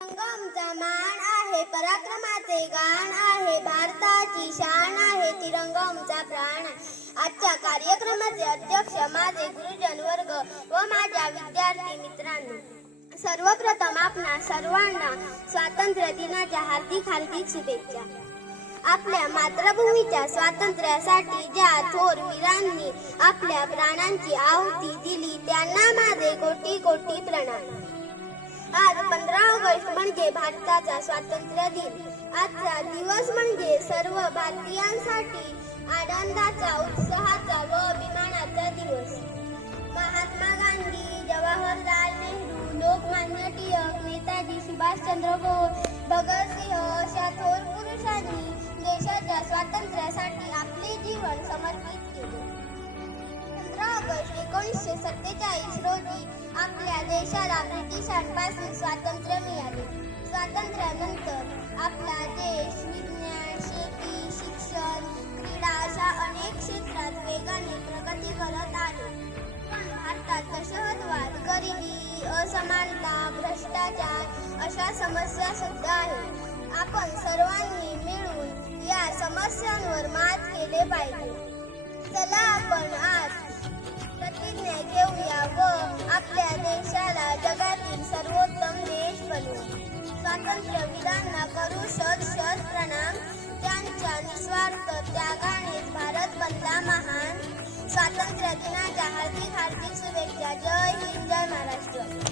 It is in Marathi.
आमचा मान आहे, पराक्रमाचे गाण आहे, भारताची शान आहे, तिरंगा आमचा प्राण आहे. आजच्या कार्यक्रमाचे अध्यक्ष माझे गुरुजन वर्ग व माझ्या विद्यार्थी मित्रांनो, सर्वप्रथम आपणा सर्वांना स्वातंत्र्य दिनाच्या हार्दिक शुभेच्छा. आपल्या मातृभूमीच्या स्वातंत्र्यासाठी ज्या थोर वीरांनी आपल्या प्राणांची आहुती दिली त्यांना माझे कोटी कोटी प्रणाम. आज 15 ऑगस्ट म्हणजे भारताचा स्वातंत्र्य दिन. आजचा दिवस म्हणजे सर्व भारतीयांसाठी आनंदाचा, उत्साहाचा व अभिमानाचा दिवस. महात्मा गांधी, जवाहरलाल नेहरू, लोकमान्य टिळक, नेताजी सुभाषचंद्र बोस, भगतसिंह अशा थोर पुरुषांनी देशाच्या स्वातंत्र्यासाठी आपले जीवन समर्पित केले. 15 ऑगस्ट 1947 रोजी आपल्या देशाला ब्रिटिशांपासून स्वातंत्र्य मिळाले. स्वातंत्र्यानंतर आपला देश विज्ञान, शेती, शिक्षण, क्रीडा अशा अनेक क्षेत्रात वेगाने प्रगती करत आहे. पण भारतात दहशतवाद, गरिबी, असमानता, भ्रष्टाचार अशा समस्या सुद्धा आहेत. आपण सर्वांनी मिळून या समस्यांवर मात केले पाहिजे. चला आपण आज प्रतिज्ञा घेऊया व आपल्या देशाला जगातील सर्वोत्तम देश बनवू. स्वातंत्र्यवीरांना करू शत शत प्रणाम. त्यांच्या निस्वार्थ त्यागानेच भारत बनला महान. स्वातंत्र्य दिनाच्या हार्दिक शुभेच्छा. जय हिंद, जय महाराष्ट्र.